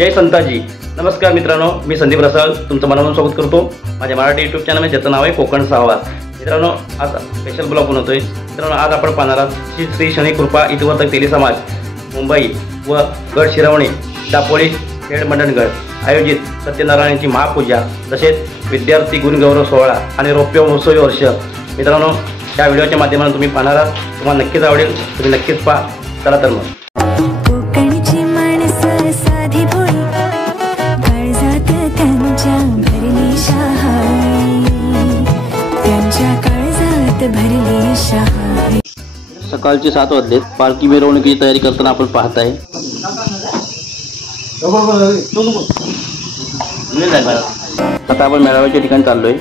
जय संताजी. नमस्कार मित्रांनो, मी संदीप रसाळ तुमचं मनापासून स्वागत करतो माझ्या मराठी यूट्यूब चॅनल मध्ये, ज्याचं नाव आहे कोकण सहवास. मित्रांनो, आज स्पेशल ब्लॉग बनवतोय. मित्रांनो, आज आपण पाहणार आहोत श्री शनी कृपा इतिवर्तक तेली समाज मुंबई व गडचिरोली दापोली खेड मंडणगड आयोजित सत्यनारायणाची महापूजा, तसेच विद्यार्थी गुणगौरव सोहळा आणि रौप्य महोत्सवी वर्ष. मित्रांनो, या व्हिडिओच्या माध्यमातून तुम्ही पाहणार आहात. तुम्हाला नक्कीच आवडेल, तुम्ही नक्कीच पहा. चला तर मग. सकाळचे 7 वाजलेत. पालखी मिरवणुकीची तयारी करताना आपण पाहत आहे. आता आपण मेळाव्याच्या ठिकाणी चाललोय.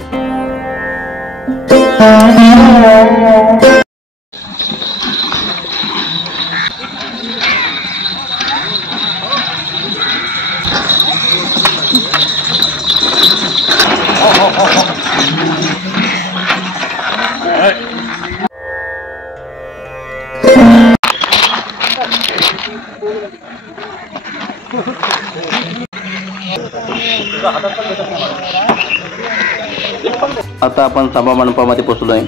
आता आपण सभा मंडपामध्ये पोहोचलोय.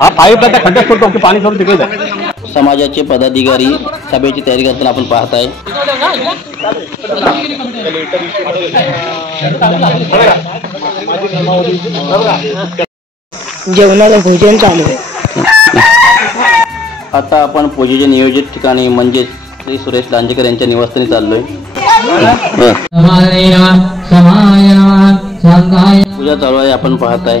हा पाईपला खड्ड्यात सोडतो की पाणी सोडून तिकडे जाय. समाजाचे पदाधिकारी सभेची तयारी करताना आपण पाहत आहे. जेवणाला भोजन चालू आहे. आता आपण पूजेच्या नियोजित ठिकाणी म्हणजेच श्री सुरेश लांजेकर यांच्या निवासस्थानी चाललोय. पूजा चालू आहे, आपण पाहत आहे.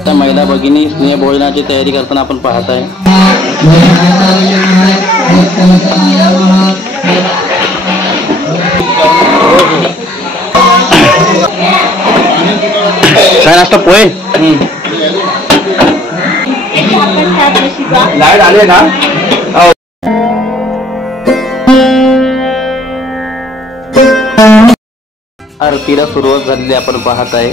आता महिला भगिनी स्नेह भोजनाची तयारी करताना आपण पाहत आहे. काय नाश्ता पोहे लाईट आले का? आरतीला सुरुवात झालेली आपण पाहत आहे.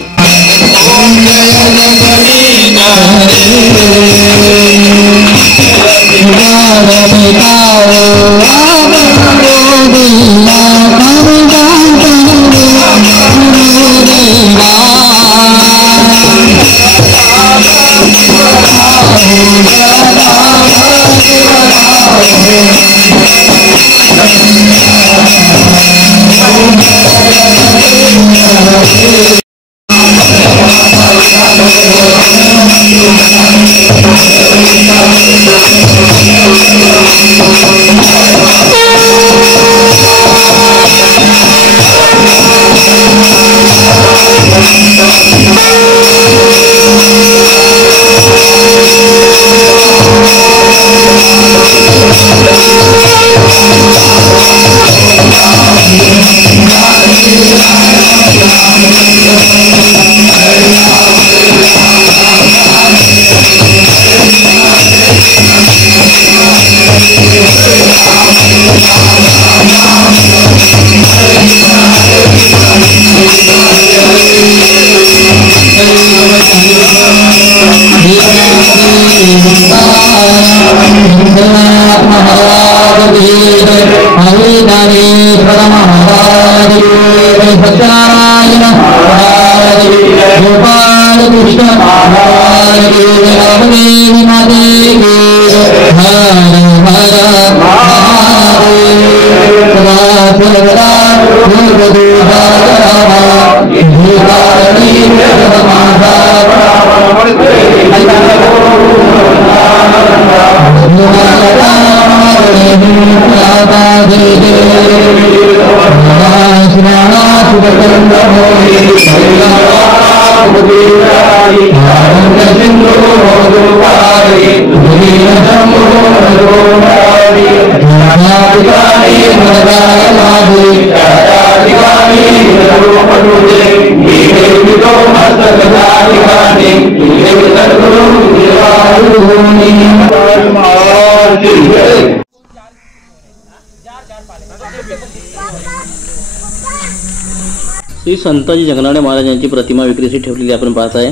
श्री संताजी जगनाडे महाराजांची प्रतिमा विक्रीसाठी ठेवलेली आपण पाहत आहे.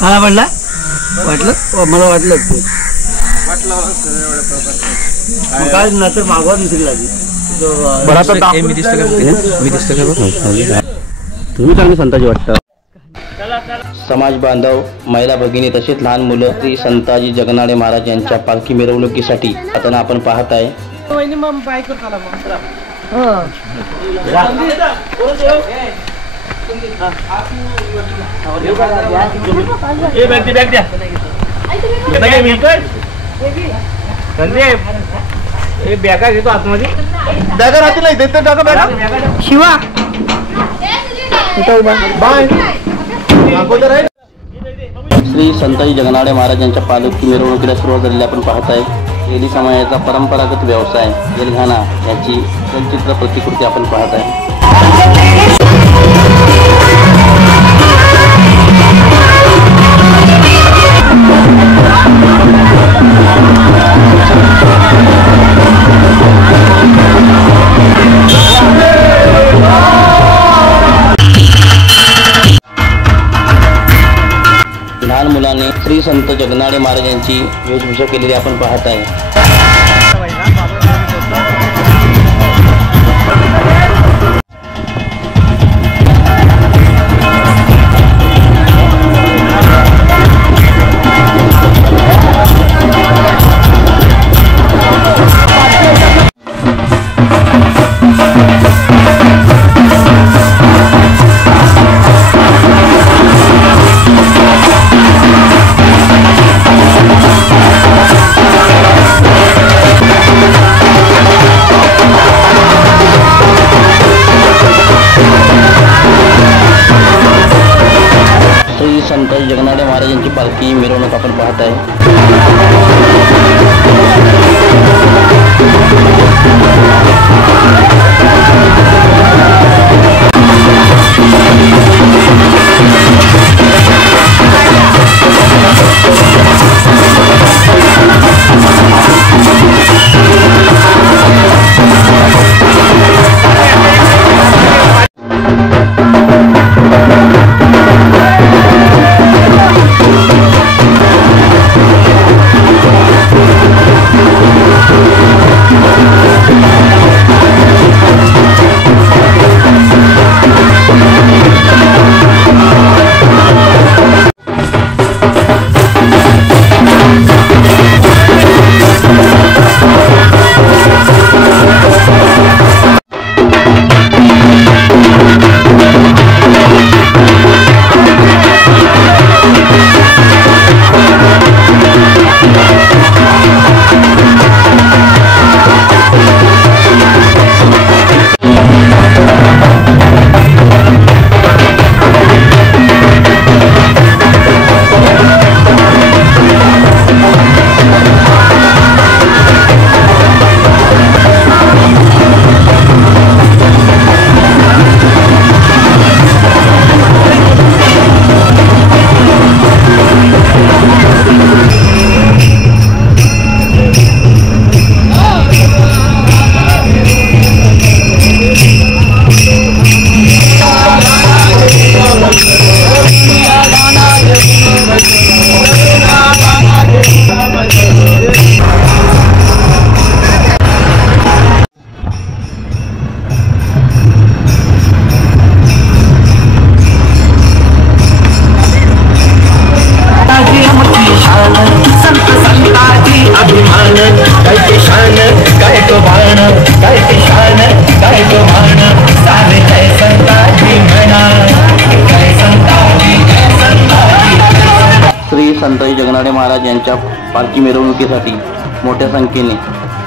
मला वाटलं मला वाटलं काय नंतर मागवा दुसरी लागली. तुम्ही चांगली संताजी वाटतं. समाज बांधव, महिला भगिनी तसेच लहान मुलं श्री संताजी जगनाडे महाराज यांच्या पालखी मिरवणुकीसाठी आता आपण पाहत आहे. बॅगा घेतो आतमध्ये. बॅगा राहतील नाही देते बॅगा शिवा श्री संताजी जगनाडे महाराजांच्या पालखी मिरवणुकीला सुरुवात झालेली आपण पाहत आहे. शेली समाजाचा परंपरागत व्यवसाय येलघाणा याची चलचित्र प्रतिकृती आपण पाहत आहे. लहान मुलाने श्री संत जगनाडे महाराजांची वेशभूषा केलेली आपण पाहत आहे. संताजी जगनाडे महाराजांची पालखी मिरवणूक आपण पाहत आहे. संताजी जगनाडे महाराज यांच्या पालखी मिरवणुकीसाठी मोठ्या संख्येने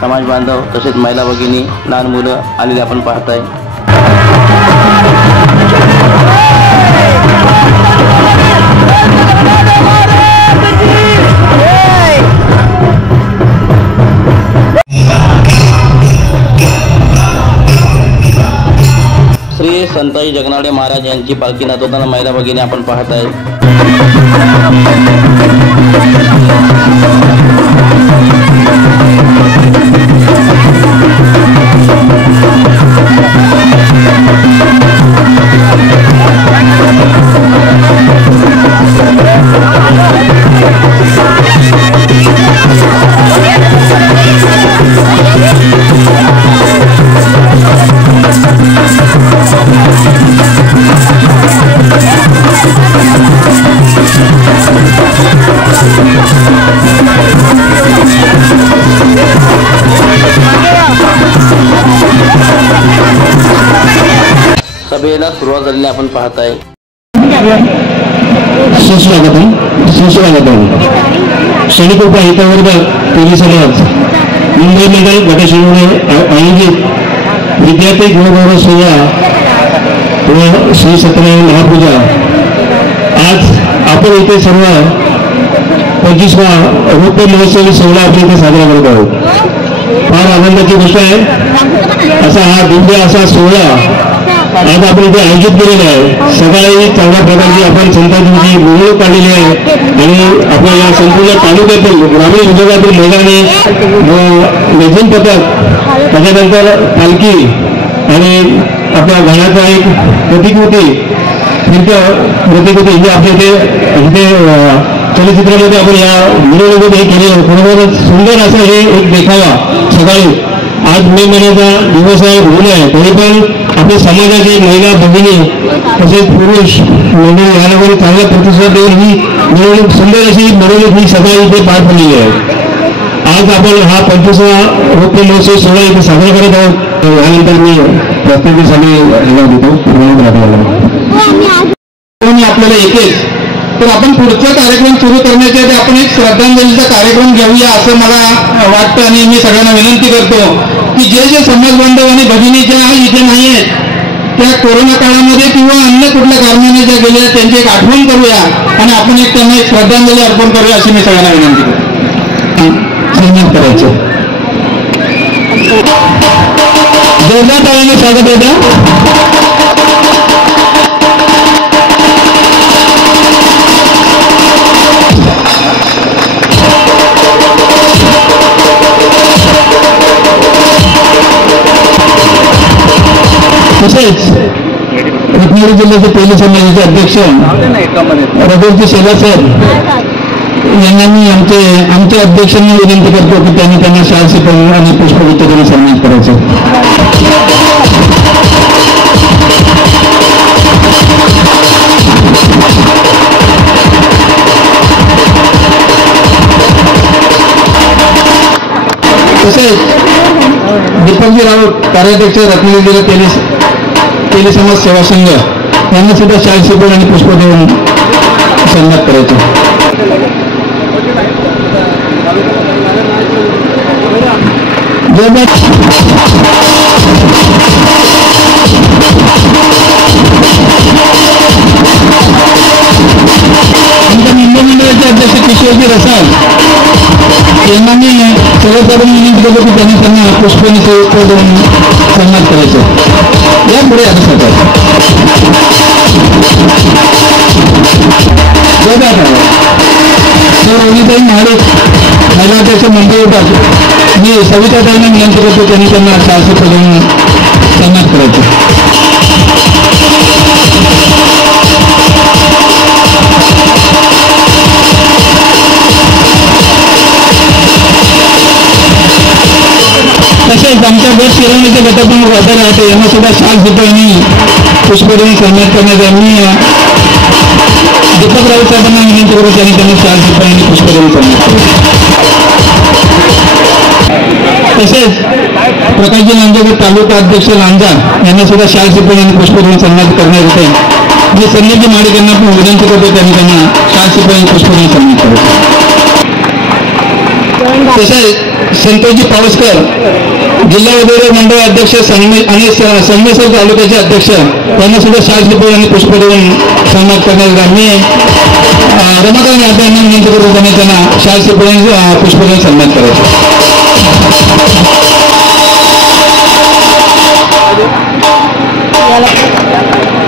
समाज बांधव तसेच महिला भगिनी लहान मुलं आलेले आपण पाहत आहे. जगनाडे महाराज यांची पालखी नाचवताना महिला भगिनी आपण पाहत आहे. सभेला सुरुवात झालेली आपण पाहत आहे. सुस्वागतम शनिकृपा हितवर्ग टीव्ही समाज मुंबई मंडळ गटशिरोळे आयोजित विद्यार्थी गुणगौरव सोहळा व श्री सत्यनारायण महापूजा. आज आपण इथे सर्व 25वा रौप्य महोत्सवी सोहळा आपण इथे साजरा करत आहोत. फार आनंदाची गोष्ट आहे. असा हा दिव्य असा सोहळा आज आपण इथे आयोजित केलेला आहे. सकाळी चांगल्या प्रकारची आपण संतांची मिरवणूक काढलेली आहे आणि आपल्या या संपूर्ण तालुक्यातील ग्रामीण विभागातील महिलांनी लेझिम पथक त्याच्यानंतर पालखी आणि आपल्या गाण्याचा एक प्रतिकृती प्रतिकृती ही आपल्या इथे चलचित्रामध्ये आपण या मिरवणुकीत हे केली आहे. खरोखरच सुंदर असं हे एक देखावा सकाळी. आज मे महिन्याचा दिवस आहे, होईल आहे, तरी पण आपल्या समाजाची महिला भगिनी तसेच पुरुष मंडळी या लोकांनी चांगला प्रतिसाद देऊन ही मिरवणूक सुंदर अशी मिरवणूक ही सकाळी इथे पार पडलेली आहे. आज आपण हा 25वा रौप्य महोत्सव सोहळा इथे साजरा करत आहोत. यानंतर मी प्रत्येकासाठी आपल्याला येतेच तर आपण पुढचा कार्यक्रम सुरू करण्याच्या आधी आपण एक श्रद्धांजलीचा कार्यक्रम घेऊया असं मला वाटतं आणि मी सगळ्यांना विनंती करतो की जे जे समाज बांधव आणि भगिनी ज्या इथे नाही आहेत त्या कोरोना काळामध्ये किंवा अन्य कुठल्या कारणाने ज्या गेल्या त्यांची एक आठवण करूया आणि आपण एक त्यांना एक श्रद्धांजली अर्पण करूया अशी मी सगळ्यांना विनंती करतो. सन्मान करायचं. जोरदार टाळ्याने स्वागत होतं. तसेच रत्नागिरी जिल्ह्याचे पहिले समाजाचे अध्यक्ष रघुजी शेला सर यांना मी आमच्या अध्यक्षांना विनंती करतो की त्यांना शाल आणि पुष्पगुच्छ करून सन्मानित करायचं. तसेच दीपकजी राऊत कार्याध्यक्ष रत्नागिरी जिल्हा तेली समाज सेवा संघ यांना सुद्धा 40 रुपये आणि पुष्प देऊन सन्मान करायचं. आमच्या मुंबई मंडळाचे अध्यक्ष किशोरजी रसाल यांना मी सर्वसाधारण विनंती करतो की त्यांना पुष्प आणि देऊन सन्मान करायचं. या पुढे आता सगळं रोहिताई महाडिक महिला अध्यक्ष मुंबई होतात. मी सविताताईंना विनंती करतो त्यांना 400 देऊन सन्मान करायचं. तसेच आमच्या गट शिरवण्याच्या गटातून वाटायला राहते यांना सुद्धा 400 रुपयांनी पुष्प देऊन सन्मान करण्याचा मी दीपक राऊत साहेबांना विनंती करू त्यांनी 400 रुपयांनी पुष्प देऊन सन्मान केला. तसेच प्रकाशजी लांजागर तालुका अध्यक्ष लांजा यांना सुद्धा 400 रुपयांनी पुष्प देऊन सन्मान करण्यात येते. मी संजयजी महाडिक यांना पण विनंती करतो त्यांना 400 रुपयांनी पुष्प देऊन सन्मान करायचं. तसेच संतोषजी पावसकर जिल्हा उद्योग मंडळ अध्यक्ष आणि संगमेश्वर तालुक्याचे अध्यक्ष यांना सुद्धा 400 रुपये आणि पुष्प देऊन सन्मान करण्यात. मी रमाकांत यादव यांना विनंती करतो त्यांना 400 रुपये पुष्प देऊन सन्मान करायचं.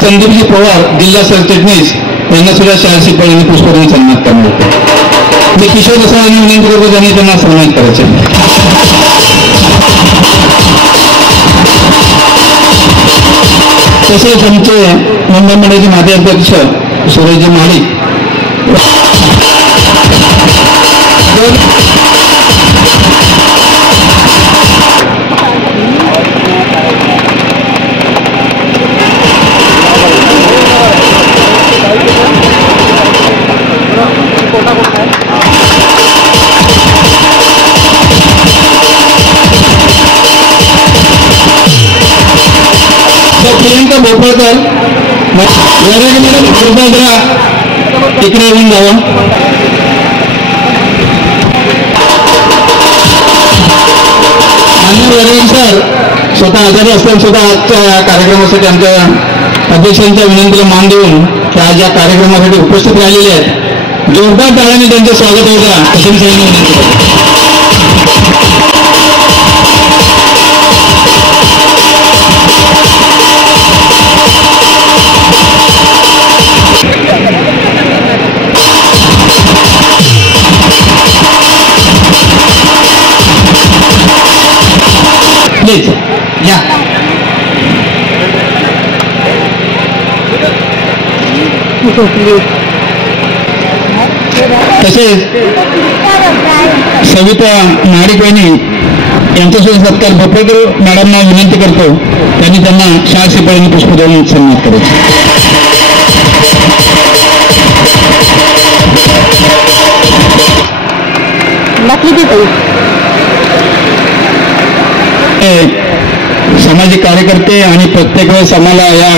संदीपजी पवार जिल्हा सरचिटणीस यांना सुद्धा शाळेची पळणी पुष्पवृत्ती सन्मानित करण्यात येते. मी किशोर प्रसादांनी विनंती करतो त्यांनी त्यांना सन्मानित करायचे. तसेच आमचे मुंबई मंडळाचे माजी अध्यक्ष सुरेशजी माळी प्रियंका भोपळकर इकडे येऊन जावं. सर स्वतः आजारी असताना सुद्धा आजच्या कार्यक्रमासाठी आमच्या अध्यक्षांच्या विनंतीला मान देऊन ते आज या कार्यक्रमासाठी उपस्थित राहिलेले आहेत. जोरदार टाळ्याने त्यांचं स्वागत होता अशी मी सगळ्यांना विनंती करतो. या तसेच सविता नाडिक यांनी यांच्यासोबत सत्कार भोपळकर मॅडमना विनंती करतो त्यांनी त्यांना शाळा शिपायांनी पुष्प देऊन सन्मानित करायचे. सामाजिक कार्यकर्ते आणि प्रत्येक वेळेस आम्हाला या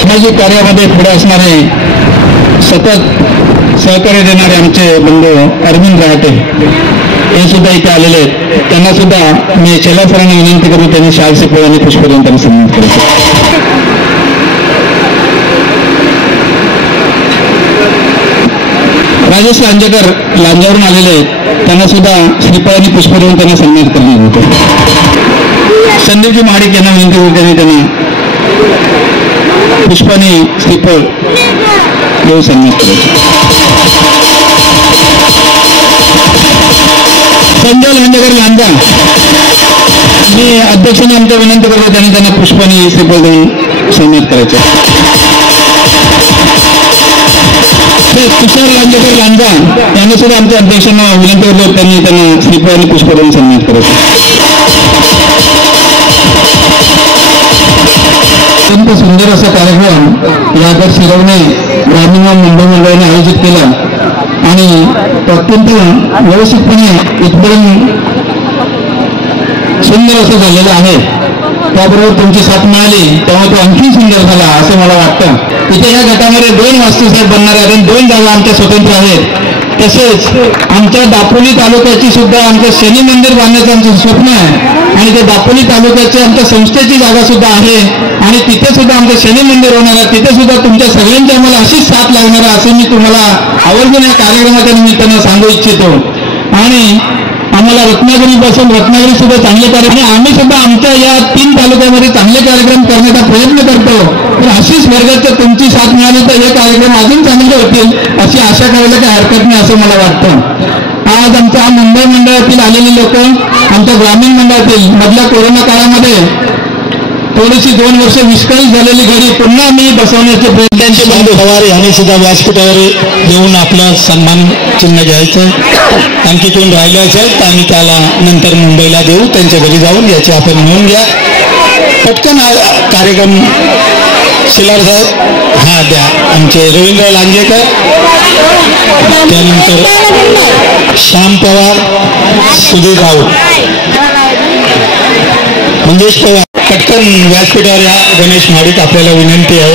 सामाजिक कार्यामध्ये पुढे असणारे सतत सहकार्य देणारे आमचे बंधू अरविंद राहते हे सुद्धा इथे आलेले आहेत. त्यांना सुद्धा मी चेला सरांना विनंती करून त्यांनी शाळा शिपायांनी पुष्प देऊन त्यांना सन्मानित करायचे. राजेश लांजेकर लांजावरून आलेले आहेत त्यांना सुद्धा श्रीफळांनी पुष्प देऊन त्यांना सन्मानित करण्यात येतो. संदीपजी महाडिक यांना विनंती करून त्यांनी त्यांना पुष्पाने श्रीफळ देऊन सन्मानित करायचे. संजय लांजेकर लांजा मी अध्यक्षांनी आमच्या विनंती करतो त्यांनी त्यांना पुष्पाने श्रीफळ देऊन सन्मानित करायचे. तुषार लांजेकर लांजा यांनी सुद्धा आमच्या अध्यक्षांना विनंती करतो त्यांनी त्यांना श्रीफळ पुष्प देऊन सन्मानित करायचे. अत्यंत सुंदर असा कार्यक्रम या गट शिरवणे ग्रामीण मुंबई मंडळाने आयोजित केला आणि अत्यंत व्यवस्थितपणे एकदम सुंदर असं झालेलं आहे. त्याबरोबर तुमची साथ मिळाली तेव्हा तो आणखी सुंदर झाला असं मला वाटतं. इथे या गटामध्ये 2 वास्तुशास्त्र बनणार आहेत आणि 2 जागा आमच्या स्वतंत्र आहेत. तसेच आमच्या दापोली तालुक्याची सुद्धा आमचं शनी मंदिर बांधण्याचं आमचं स्वप्न आहे आणि ते दापोली तालुक्याची आमच्या संस्थेची जागा सुद्धा आहे आणि तिथे सुद्धा आमचं शनी मंदिर होणार आहे. तिथे सुद्धा तुमच्या सगळ्यांची आम्हाला अशीच साथ लागणार आहे असं मी तुम्हाला आवर्जून या कार्यक्रमाच्या निमित्तानं सांगू इच्छितो. आणि आम्हाला रत्नागिरीपासून रत्नागिरी सुद्धा चांगले कार्यक्रम आम्ही सुद्धा आमच्या या 3 तालुक्यामध्ये चांगले कार्यक्रम करण्याचा प्रयत्न करतो. तर अशीच वर्गात तुमची साथ मिळाली तर हे कार्यक्रम अजून चांगले होतील अशी आशा करायला काही हरकत नाही असं मला वाटतं. आज आमच्या मुंबई मंडळातील आलेले लोक आमच्या ग्रामीण मंडळातील मधल्या कोरोना काळामध्ये थोडीशी 2 वर्ष विस्कळीत झालेली घडी पुन्हा मी बसवण्याचे प्रयत्नांचे बंधू पवार यांनी सुद्धा व्यासपीठावर येऊन आपलं सन्मान चिन्ह घ्यायचं. आणखी कोण राहिलं असेल तर आम्ही त्याला नंतर मुंबईला देऊ त्यांच्या घरी जाऊन याची आपण नोंद घ्या. पटकन कार्यक्रम शिलार साहेब हा द्या आमचे रवींद्र लांजेकर त्यानंतर श्याम पवार सुधीर राऊत मंगेश पवार पटकन व्यासपीठावर या. गणेश महाडिक आपल्याला विनंती आहे.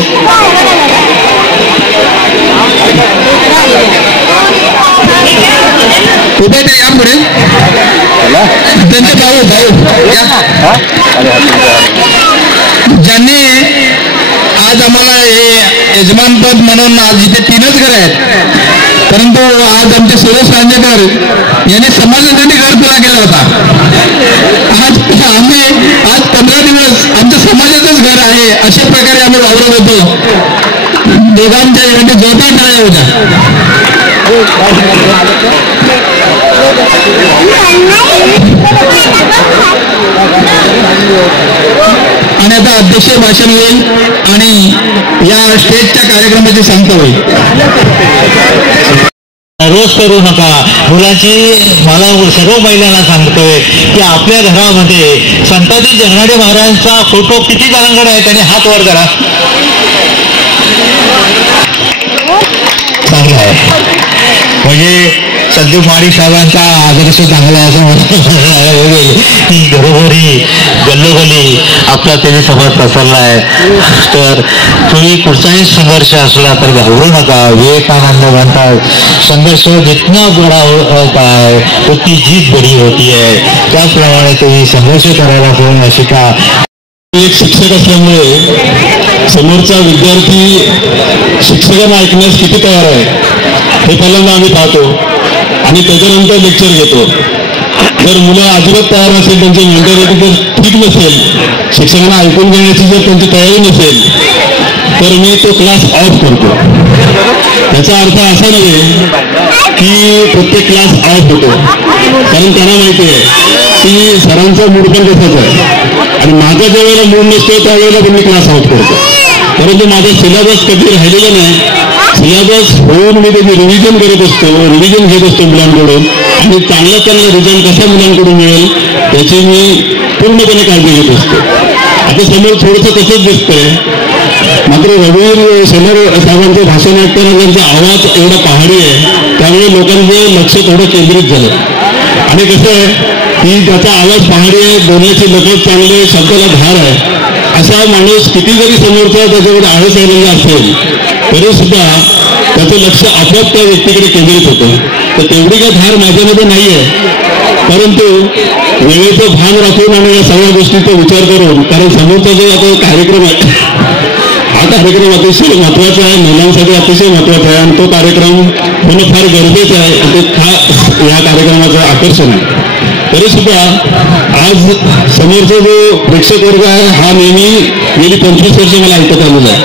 उभे ते या पुढे त्यांचे भाऊ ज्यांनी आज आम्हाला हे यजमानपद म्हणून आज इथे 3च घर आहेत परंतु आज आमचे सुरेश रांजेकर यांनी समाजासाठी घर खुला केला होता. आज 15 दिवस आमच्या समाजाचंच घर आहे अशा प्रकारे आम्ही वावरत होतो. दोघांच्या इव्हेंट जोरदार टाळ्या होत्या. आणि आता अध्यक्ष भाषण होईल आणि या स्टेजच्या कार्यक्रमाची सांगता होईल. रोज करू नका. मुलांची मला सर्व महिलांना सांगतोय की आपल्या घरामध्ये संताजी जगनाडे महाराजांचा फोटो किती जणांकडे आहे त्याने हात वर करा. चांगला आहे. म्हणजे संदीप माळी साहेबांचा आदर्श चांगला आहे असं घरोघरी गल्लोगल्ली आपला त्यांनी समाज पसरला आहे. तर तुम्ही कुठचाही संघर्ष असला तर घाबरू नका. विवेकानंद म्हणतात संघर्ष जितना बडा होता है उतनी जीत बडी होती है. त्याचप्रमाणे तुम्ही संघर्ष करायला शिका. एक शिक्षक असल्यामुळे समोरचा विद्यार्थी शिक्षकांना ऐकण्यास किती तयार आहे हे पहिल्यांदा आम्ही पाहतो आणि त्याच्यानंतर लेक्चर घेतो. जर मुलं अजिबात तयार नसेल, त्यांची मेंटॅलिटी जर ठीक नसेल, शिक्षकांना ऐकून घेण्याची जर त्यांची तयारी नसेल तर मी तो क्लास ऑफ करतो. त्याचा अर्थ असा नव्हे की प्रत्येक क्लास ऑफ होतो, कारण त्यांना माहिती आहे की सरांचा मूड पण तसाच आहे आणि माझा ज्या वेळेला मूड नसतो त्यावेळेला पण मी क्लास ऑफ करतो. परंतु माझा सिलेबस कधी राहिलेला नाही. सिलेबस होऊन मी त्याची रिव्हिजन करत असतो, रिव्हिजन घेत असतो मुलांकडून आणि चांगला चांगला रिझल्ट कसा मुलांकडून मिळेल त्याची मी पूर्णपणे काळजी घेत असतो. आता समोर थोडंसं तसंच दिसतंय, मात्र रघुवीर शेलार साहेबांचं भाषण ऐकताना त्यांचा आवाज एवढा पहाडी आहे त्यामुळे लोकांचं लक्ष थोडं केंद्रित झालं. आणि कसं आहे की त्याचा आवाज पहाडी आहे, बोलण्याची लकत चांगली, शब्दाला धार आहे. असा माणूस किती जरी समोरचा त्याच्याकडे आळस आलेला असेल तरी सुद्धा त्याचं लक्ष आपोआप त्या व्यक्तीकडे केंद्रित होतं. तर तेवढी काही धार माझ्यामध्ये नाही आहे, परंतु वेळेचं भान राखून आणि या सगळ्या गोष्टीचा विचार करून, कारण समोरचा जो आता कार्यक्रम आहे हा कार्यक्रम अतिशय महत्त्वाचा आहे, महिलांसाठी अतिशय महत्त्वाचा आहे आणि तो कार्यक्रम होणं फार गरजेचं आहे. ते या कार्यक्रमाचं आकर्षण आहे. तरी सुद्धा आज समोरचा जो प्रेक्षक वर्ग आहे हा नेहमी गेली 25 वर्ष मला ऐकत आलेला आहे,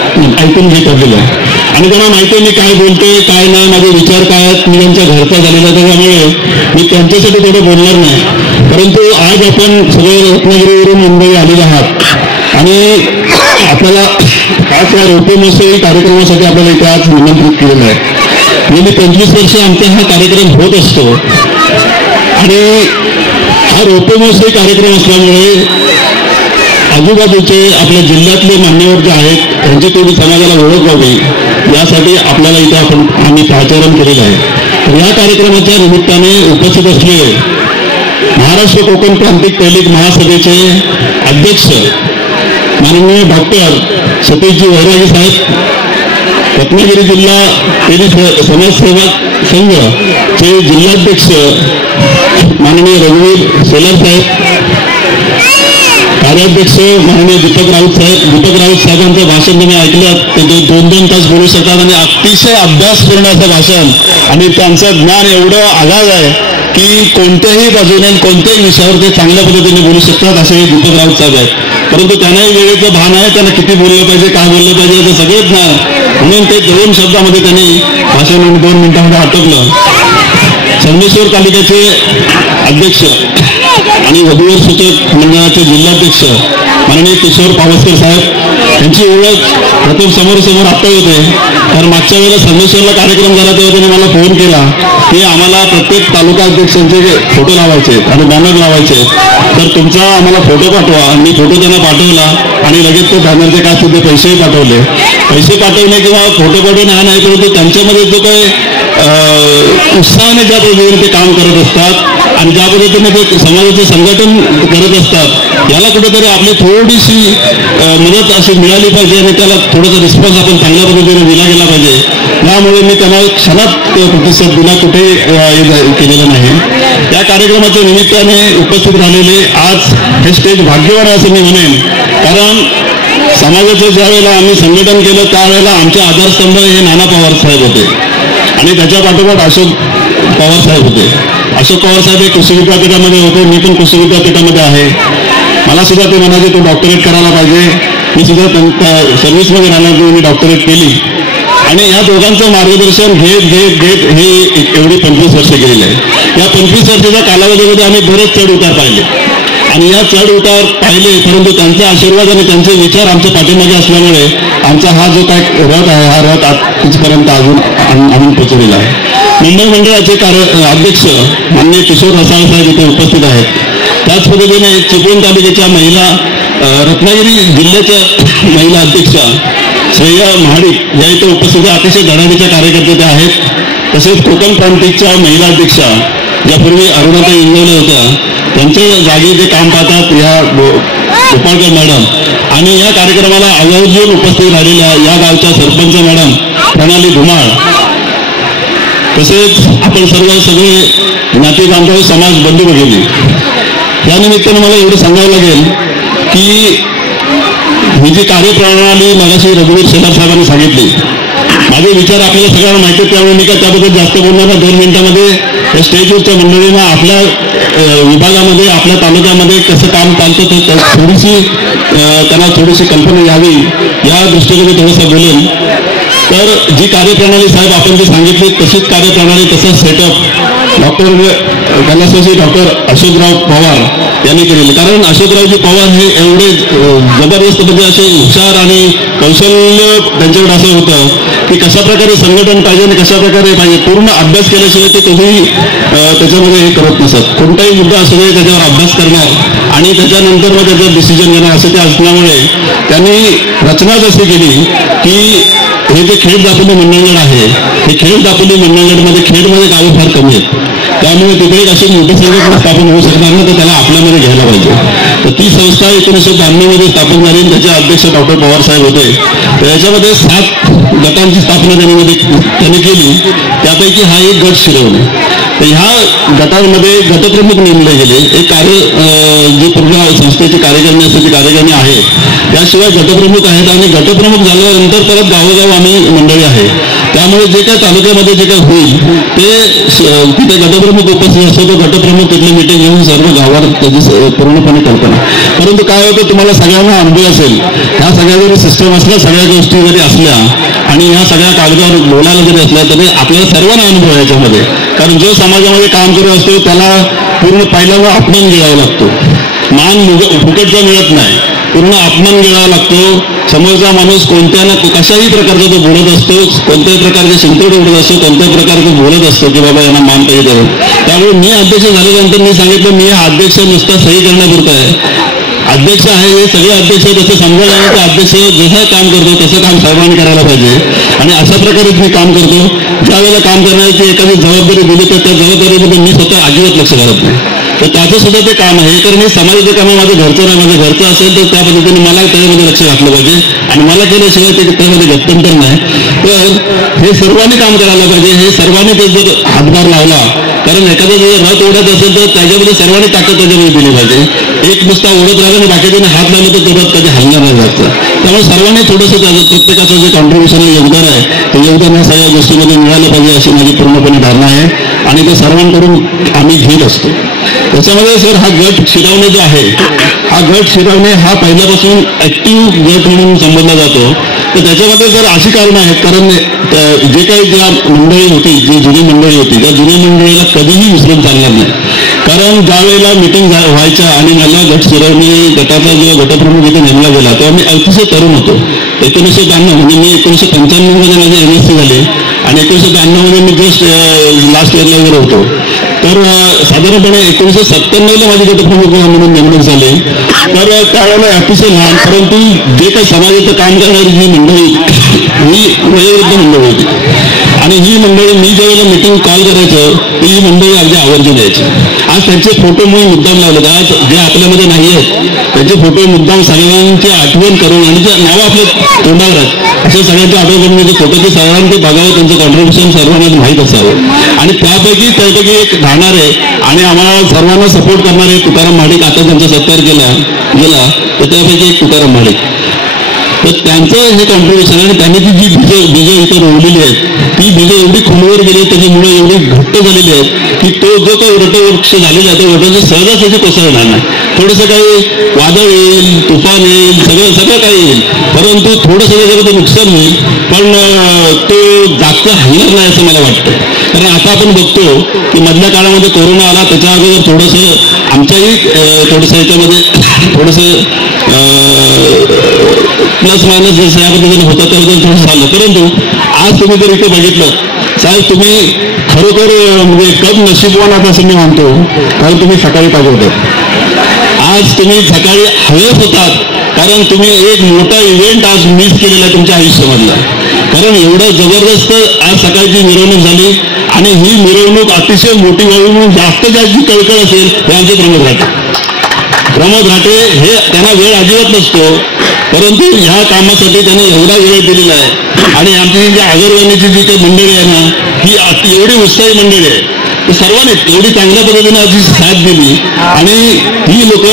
ऐकून घेत आलेला आहे आणि त्यांना माहिती आहे मी काय बोलतोय काय नाही, माझे विचार काय आहेत, मी त्यांच्या घरचा झालेला. त्याच्यामुळे मी त्यांच्यासाठी थोडं बोलणार नाही. परंतु आज आपण सगळे रत्नागिरीवरून मुंबई आलेले आहात आणि आपल्याला खास या रोपे महोत्सवी कार्यक्रमासाठी आपल्याला इथे आज निमंत्रित केलेलं आहे. गेली 25 वर्ष आमचा हा कार्यक्रम होत असतो आणि हा रोपे महोत्सवी कार्यक्रम असल्यामुळे आजूबाजूचे आपल्या जिल्ह्यातले मान्यवर जे आहेत त्यांची थोडी समाजाला ओळख व्हावी यासाठी आपल्याला इथे आम्ही पाचारण केलेलं आहे. तर या कार्यक्रमाच्या निमित्ताने उपस्थित असलेले महाराष्ट्र कोकण प्रांतिक तैलिक महासभेचे अध्यक्ष माननीय डॉक्टर सतीशजी वैरागी साहेब, रत्नागिरी जिल्हा तैलिक समाजसेवक संघचे जिल्हाध्यक्ष माननीय रघुवीर शेलार साहेब, कार्याध्यक्ष माननीय दीपक राऊत साहेबांचं भाषण तुम्ही ऐकलं. ते 2-2 तास बोलू शकतात आणि अतिशय अभ्यासपूर्ण असं भाषण आणि त्यांचं ज्ञान एवढं आगाध आहे की कोणत्याही बाजूने कोणत्याही विषयावर ते चांगल्या पद्धतीने बोलू शकतात असे दीपक राऊत साहेब आहेत. परंतु त्यांनाही वेळेचं भान आहे, त्यांना किती बोललं पाहिजे, काय बोललं पाहिजे याचं सगळं ज्ञान, म्हणून ते 2 शब्दामध्ये त्यांनी भाषण 2 मिनिटांमध्ये आटोपलं. संगमेश्वर तालुक्याचे अध्यक्ष आणि वधूवर सूचक मंडळाचे जिल्हाध्यक्ष माननीय किशोर पावसकर साहेब यांची ओळख प्रथम समोर आत्ता होते. तर मागच्या वेळेला संगमेश्वरला कार्यक्रम झाला तेव्हा त्यांनी मला फोन केला की आम्हाला प्रत्येक तालुका अध्यक्षांचे फोटो लावायचे आणि बॅनर लावायचे, तर तुमचा आम्हाला फोटो पाठवा. मी फोटो त्यांना पाठवला आणि लगेच ते बॅनरचे काय सुद्धा पैसेही पाठवले. पैसे पाठवणे किंवा फोटो पाठवणे हा नाही, परंतु त्यांच्यामध्ये जो काही उत्साहाने ज्या पद्धतीने ते काम करत असतात आणि ज्या पद्धतीने ते समाजाचं संघटन करत असतात याला कुठेतरी आपली थोडीशी मदत अशी मिळाली पाहिजे आणि त्याला थोडासा रिस्पॉन्स आपण चांगल्या पद्धतीने दिला गेला पाहिजे. त्यामुळे मी त्यांना क्षणात प्रतिसाद दिला, कुठे केलेला नाही. या कार्यक्रमाच्या निमित्ताने उपस्थित राहिलेले आज हे स्टेज भाग्यवान आहे असं मी म्हणेन, कारण समाजाचं ज्या वेळेला आम्ही संघटन केलं त्यावेळेला आमचे आधारस्तंभ हे नाना पवार साहेब होते आणि त्याच्या पाठोपाठ अशोक पवार साहेब होते. अशोक पवार साहेब हे कृषी विद्यापीठामध्ये होते, मी पण कृषी विद्यापीठामध्ये आहे. मला सुद्धा ते म्हणाले तू डॉक्टरेट करायला पाहिजे. मी सुद्धा त्यांच्या सर्व्हिसमध्ये राहण्यापूर्वी मी डॉक्टरेट केली आणि या दोघांचं मार्गदर्शन घेत घेत घेत हे एवढी 25 वर्ष गेलेली आहे. या 25 वर्षाच्या कालावधीमध्ये आम्ही बरेच चढ उतार पाहिले आणि या चढ उतार पाहिले, परंतु त्यांचे आशीर्वाद आणि त्यांचे विचार आमच्या पाठीमागे असल्यामुळे आमचा हा जो काय रथ आहे हा रथ आजपर्यंत अजून आणून पोचलेला आहे. मुंबई मंडळाचे अध्यक्ष माननीय किशोर रसाळ साहेब इथे उपस्थित आहेत. त्याच पद्धतीने चिपळूण तालुक्याच्या महिला, रत्नागिरी जिल्ह्याच्या महिला अध्यक्षा श्रेया महाडिक या इथे उपस्थित अतिशय धडाडीच्या कार्यकर्ते त्या आहेत. तसेच कोकण प्रांतिकच्या महिला अध्यक्षा यापूर्वी अरुणाताई इंगवले होत्या, त्यांच्या जागी ते काम पाहतात या गोपाळकर मॅडम आणि या कार्यक्रमाला आवर्जून उपस्थित राहिलेल्या या गावच्या सरपंच मॅडम प्रणाली धुमाळ, तसेच आपण सगळे नाते बांधव समाज बंधू भगिनी. या निमित्तानं मला एवढं सांगावं लागेल की ही जी कार्यप्रणाली मगाशी रघुवीर शेलार साहेबांनी सांगितली, माझे विचार आपल्याला सगळ्यांना माहिती आहेत त्यामुळे मी काय त्याबद्दल जास्त बोलणार नाही. 2 मिनिटांमध्ये स्टेजवरच्या मंडळींना आपल्या विभागामध्ये आपल्या तालुक्यामध्ये कसं काम चालतं ते त्यांना थोडीशी कल्पना यावी या दृष्टीने मी थोडंसं बोलेन. तर जी कार्यप्रणाली साहेब आपण जी सांगितली तशीच कार्यप्रणाली तसंच सेटअप डॉक्टर अशोकराव पवार यांनी केलेले. कारण अशोकरावजी पवार हे एवढे जबरदस्त म्हणजे असे हुशार आणि कौशल्य त्यांच्याकडे असं होतं की कशा प्रकारे संघटन पाहिजे आणि कशा प्रकारे पाहिजे पूर्ण अभ्यास केल्याशिवाय ते कधीही त्याच्यामध्ये हे करत नसत. कोणताही मुद्दा असू दे त्याच्यावर अभ्यास करणार आणि त्याच्यानंतर मग त्याचं डिसिजन घेणार असं ते असल्यामुळे त्यांनी रचनाच अशी केली की हे जे खेड दापोली मंडळगड आहे हे खेड दापोली मंडळगडमध्ये खेडमध्ये गावे फार कमी आहेत, त्यामुळे तिथे एक अशी मोठी संघटना स्थापन होऊ शकणार नाही तर त्याला आपल्यामध्ये घ्यायला पाहिजे. तर ती संस्था 1992 मध्ये स्थापन झाली आणि त्याचे अध्यक्ष डॉक्टर पवार साहेब होते. तर याच्यामध्ये 7 गटांची स्थापना त्यांनी केली, त्यापैकी हा एक गट शिरवणे. तर ह्या गटांमध्ये गटप्रमुख नेमले गेले. एक जे पूर्ण संस्थेचे कार्यकारिणी असते ती कार्यकारिणी आहे, त्याशिवाय गटप्रमुख आहेत आणि गटप्रमुख झाल्यानंतर परत गावोगाव आम्ही मंडळी आहे. त्यामुळे जे काही तालुक्यामध्ये जे काही होईल ते तिथे गटप्रमुख उपस्थित असतो, तो गटप्रमुख तिथली मिटिंग घेऊन सर्व गावात त्याची पूर्णपणे कल्पना. परंतु काय होतं तुम्हाला सगळ्यांना अनुभव असेल, ह्या सगळ्या जरी सिस्टम असल्या सगळ्या गोष्टी जरी असल्या आणि ह्या सगळ्या कागदावर बोलायला जरी असल्या तरी आपल्याला सर्वांना अनुभव आहे याच्यामध्ये. कारण जो समाजामध्ये काम करत असतो त्याला पूर्ण पहिल्यांदा अपमान गिळावा लागतो. मान फुकटचा मिळत नाही, पूर्ण अपमान गिळावा लागतो. समोरचा माणूस कोणत्या ना कशाही प्रकारचा तो बोलत असतो, कोणत्याही प्रकारचे शिंतोड उडत असतो, कोणत्याही प्रकारचं बोलत असतो की बाबा यांना मान पाहिजे करून. त्यामुळे मी अध्यक्ष झाल्यानंतर मी सांगितलं मी हा अध्यक्ष नुसता सही करण्यापुरता आहे. अध्यक्ष आहे हे सगळे अध्यक्ष जसं समजायला आहे तर अध्यक्ष जसं काम करतो तसं काम सर्वांनी करायला पाहिजे आणि अशा प्रकारेच मी काम करतो. ज्या वेळेला काम करण्याची एखादी जबाबदारी दिली तर त्या जबाबदारीमध्ये मी स्वतः अजिबात लक्ष घालत नाही. तर त्याचं सुद्धा ते काम आहे. कारण हे समाजाचं काम माझं घरचं नाही, माझं घरचं असेल तर त्या पद्धतीने मला त्याच्यामध्ये लक्ष घातलं पाहिजे आणि मला केल्याशिवाय ते त्यामध्ये गत्यंतर नाही. तर हे सर्वांनी काम करायला पाहिजे. हे सर्वांनी ते जर हातभार लावला, कारण एखादा जर रथ ओढत असेल तर त्याच्यामध्ये सर्वांनी ताकद त्याच्यामध्ये दिली पाहिजे. एक नुसता ओढत राहिला आणि बाकीच्याने हात लावले तर तो रथ कधी हलणार नाही जास्त. त्यामुळे सर्वांनी थोडंसं त्याचं प्रत्येकाचं जे कॉन्ट्रीब्युशन योगदान आहे ते योगदान या सगळ्या गोष्टीमध्ये मिळालं पाहिजे अशी माझी पूर्णपणे धारणा आहे आणि ते सर्वांकडून आम्ही घेत असतो. त्याच्यामध्ये सर हा गट शिरवणे जो आहे हा गट शिरवणे हा पहिल्यापासून ऍक्टिव्ह गट म्हणून संबोधला जातो. तर त्याच्यामध्ये जर अशी कारणं आहेत, कारण जे काही ज्या मंडळी होती जी जुनी मंडळी होती त्या जुन्या मंडळीला कधीही विसरून चालणार नाही. कारण ज्या वेळेला मिटिंग व्हायच्या आणि मला गट शिरवणे गटाचा जो गटप्रमुख इथे नेमला गेला तेव्हा मी अतिशय तरुण होतो. 1992 म्हणजे मी 1995 मध्ये माझी MSc झाली आणि 1992 मध्ये मी जस्ट लास्ट इयरला वगैरे होतो. तर साधारणपणे 1997ला माझी गटप्रमुख म्हणून नेमणूक झाली. तर त्यावेळेला अतिशय लहान परंतु जे काही समाजाचं काम करणारी जी मंडळी ही वयोवृद्ध मंडळी होती आणि ही मंडळी मी ज्यावेळेला मिटिंग कॉल करायचं ती मंडळी अगदी आवर्जून यायची. आज त्यांचे फोटो मी मुद्दाम लावले, आज जे आपल्यामध्ये नाही आहेत त्यांचे फोटो मुद्दाम सगळ्यांची आठवण करून आणि जे नावं आपल्या तोंडावर आहेत अशा सगळ्यांची आठवण करून म्हणजे फोटोचे सर्वांनी बघावं, त्यांचं कॉन्ट्रीब्युशन सर्वांना माहीत असावं आणि त्यापैकी एक राहणारे आणि आम्हाला सर्वांना सपोर्ट करणारे तुकाराम महाडिक आता त्यांचा सत्कार केला गेला तर त्यापैकी एक तुकाराम महाडिक. तर त्यांचं हे कॉन्ट्रीब्युशन आणि त्यांनी ती जी बीजं इथं रोवलेली आहेत ती बीजं एवढी खोलवर गेली, त्याची मुळं एवढी घट्ट झालेली आहेत की तो जो काही वटवृक्ष झालेला आहे तो वटाचं सहजाच त्याची कोसळणार नाही. थोडंसं काही वादळ येईल, तुफान येईल, सगळं काही येईल, परंतु थोडंसं त्याच्यामध्ये नुकसान होईल, पण तो जास्त हलणार नाही असं मला वाटतं. कारण आता आपण बघतो की मधल्या काळामध्ये कोरोना आला, त्याच्या अगोदर थोडंसं आमच्याही थोडंसं याच्यामध्ये थोडंसं प्लस मायनस जसं या पद्धतीने होतं त्याबद्दल थोडंसं झालं. परंतु आज तुम्ही जर इथे बघितलं साहेब, तुम्ही खरोखर म्हणजे कम नशीबवान आहात असं मी मानतो, कारण तुम्ही सकाळी पाहिजे होते. आज तुम्ही सकाळी हवेच होतात, कारण तुम्ही एक मोठा इव्हेंट आज मिस केलेला आहे तुमच्या आयुष्यामधला. कारण एवढं जबरदस्त आज सकाळची मिरवणूक झाली आणि ही मिरवणूक अतिशय मोठी व्हावी म्हणून जास्त जी कळकळ असेल हे आमचे प्रमोद घाटे हे त्यांना वेळ अजिबात नसतो, परंतु ह्या कामासाठी त्यांनी एवढा वेळ दिलेला आहे. आणि आमची जी आगरवाणीची जी काही मंडळी आहे ना, ही एवढी उत्साही मंडळी आहे, सर्वांनी एवढी चांगल्या पद्धतीने आधी साथ दिली. आणि ही लोक